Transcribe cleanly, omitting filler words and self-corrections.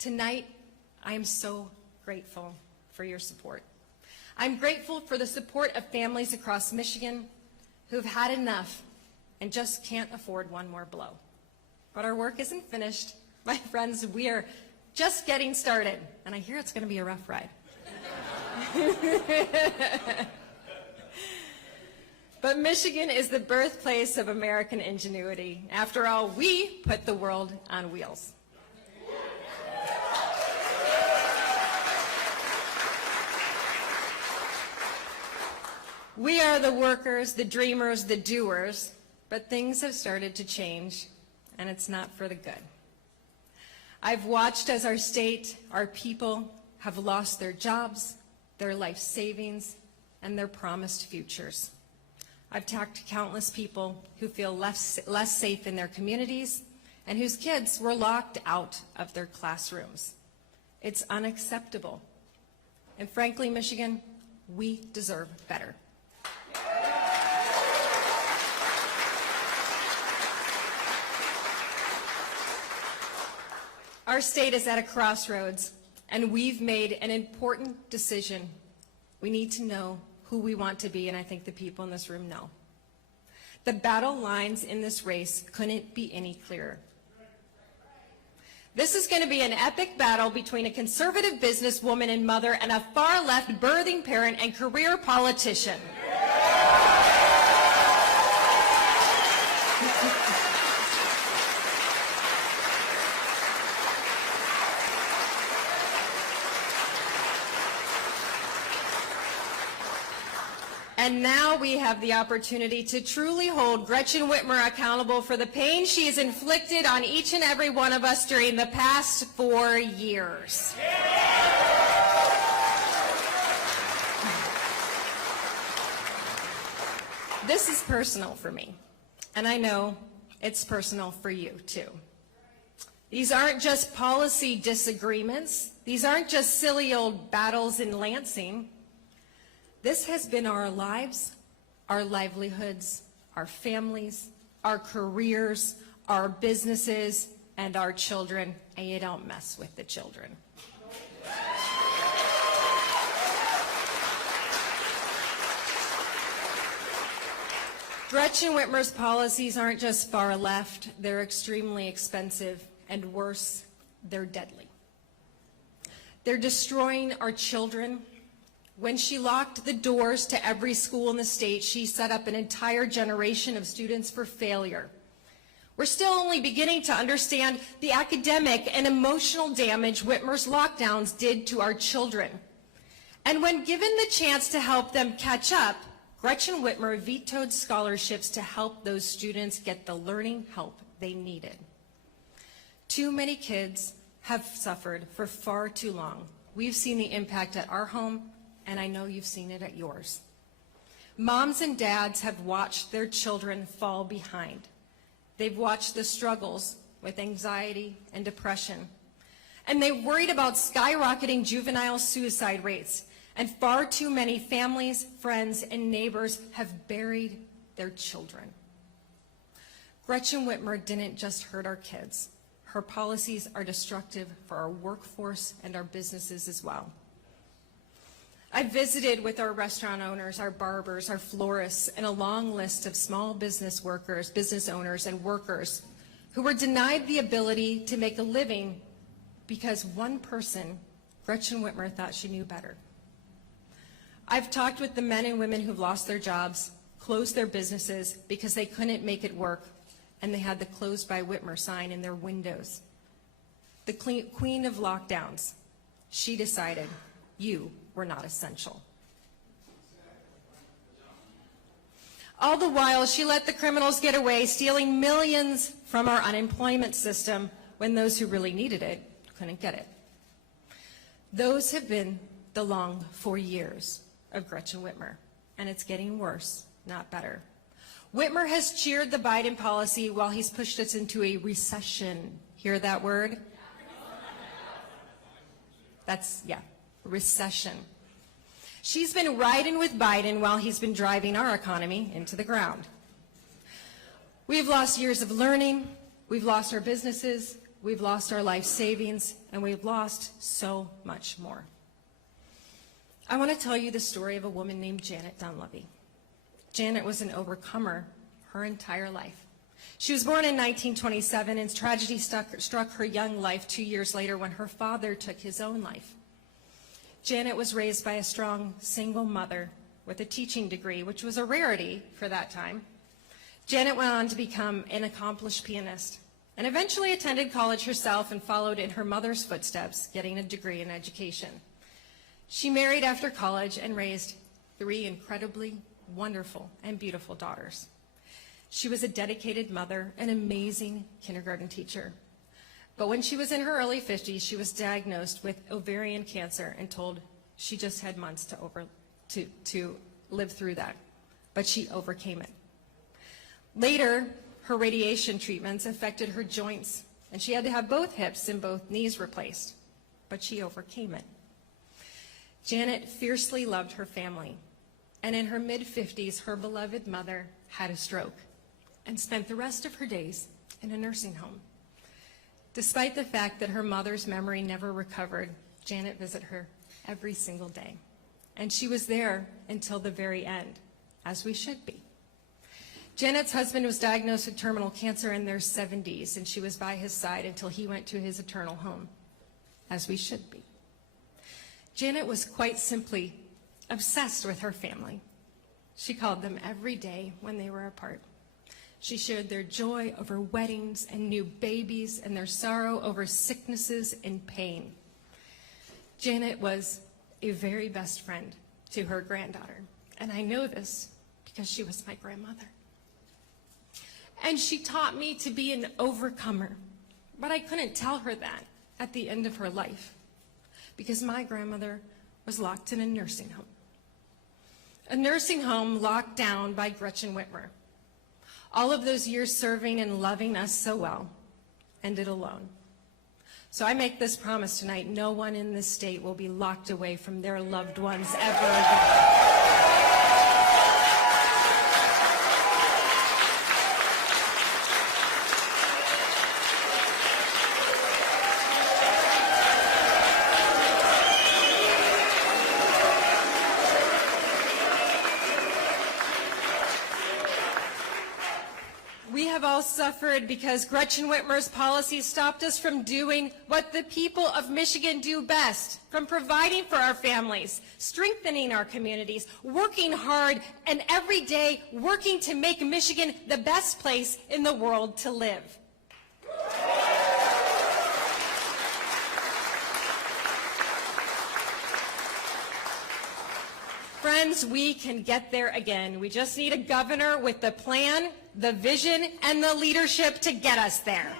Tonight, I am so grateful for your support. I'm grateful for the support of families across Michigan who've had enough and just can't afford one more blow. But our work isn't finished. My friends, we are just getting started, and I hear it's going to be a rough ride. But Michigan is the birthplace of American ingenuity. After all, we put the world on wheels. We are the workers, the dreamers, the doers, but things have started to change, and it's not for the good. I've watched as our state, our people have lost their jobs, their life savings, and their promised futures. I've talked to countless people who feel less safe in their communities and whose kids were locked out of their classrooms. It's unacceptable. And frankly, Michigan, we deserve better. Our state is at a crossroads, and we've made an important decision. We need to know who we want to be, and I think the people in this room know. The battle lines in this race couldn't be any clearer. This is going to be an epic battle between a conservative businesswoman and mother and a far-left birthing parent and career politician. And now we have the opportunity to truly hold Gretchen Whitmer accountable for the pain she has inflicted on each and every one of us during the past 4 years. This is personal for me, and I know it's personal for you too. These aren't just policy disagreements. These aren't just silly old battles in Lansing. This has been our lives, our livelihoods, our families, our careers, our businesses, and our children. And you don't mess with the children. Gretchen Whitmer's policies aren't just far left, they're extremely expensive, and worse, they're deadly. They're destroying our children. When she locked the doors to every school in the state, she set up an entire generation of students for failure. We're still only beginning to understand the academic and emotional damage Whitmer's lockdowns did to our children. And when given the chance to help them catch up, Gretchen Whitmer vetoed scholarships to help those students get the learning help they needed. Too many kids have suffered for far too long. We've seen the impact at our home, and I know you've seen it at yours. Moms and dads have watched their children fall behind. They've watched the struggles with anxiety and depression. And they worried about skyrocketing juvenile suicide rates. And far too many families, friends, and neighbors have buried their children. Gretchen Whitmer didn't just hurt our kids. Her policies are destructive for our workforce and our businesses as well. I visited with our restaurant owners, our barbers, our florists, and a long list of small business workers, business owners, and workers who were denied the ability to make a living because one person, Gretchen Whitmer, thought she knew better. I've talked with the men and women who've lost their jobs, closed their businesses because they couldn't make it work, and they had the "Closed by Whitmer" sign in their windows. The queen of lockdowns, she decided you were not essential. All the while, she let the criminals get away, stealing millions from our unemployment system when those who really needed it couldn't get it. Those have been the long 4 years of Gretchen Whitmer, and it's getting worse, not better. Whitmer has cheered the Biden policy while he's pushed us into a recession. Hear that word? That's, yeah. Recession. She's been riding with Biden while he's been driving our economy into the ground. We've lost years of learning, we've lost our businesses, we've lost our life savings, and we've lost so much more. I want to tell you the story of a woman named Janet Dunleavy. Janet was an overcomer her entire life. She was born in 1927, and tragedy struck her young life 2 years later when her father took his own life. Janet was raised by a strong single mother with a teaching degree, which was a rarity for that time. Janet went on to become an accomplished pianist and eventually attended college herself and followed in her mother's footsteps, getting a degree in education. She married after college and raised 3 incredibly wonderful and beautiful daughters. She was a dedicated mother, an amazing kindergarten teacher. But when she was in her early 50s, she was diagnosed with ovarian cancer and told she just had months to live through that. But she overcame it. Later, her radiation treatments affected her joints, and she had to have both hips and both knees replaced. But she overcame it. Janet fiercely loved her family, and in her mid-50s, her beloved mother had a stroke and spent the rest of her days in a nursing home. Despite the fact that her mother's memory never recovered, Janet visited her every single day. And she was there until the very end, as we should be. Janet's husband was diagnosed with terminal cancer in their 70s, and she was by his side until he went to his eternal home, as we should be. Janet was quite simply obsessed with her family. She called them every day when they were apart. She shared their joy over weddings and new babies and their sorrow over sicknesses and pain. Janet was a very best friend to her granddaughter, and I know this because she was my grandmother. And she taught me to be an overcomer, but I couldn't tell her that at the end of her life because my grandmother was locked in a nursing home. A nursing home locked down by Gretchen Whitmer. All of those years serving and loving us so well, ended alone. So I make this promise tonight, no one in this state will be locked away from their loved ones ever again. We have all suffered because Gretchen Whitmer's policies stopped us from doing what the people of Michigan do best, from providing for our families, strengthening our communities, working hard, and every day working to make Michigan the best place in the world to live. Friends, we can get there again. We just need a governor with the plan, the vision, and the leadership to get us there.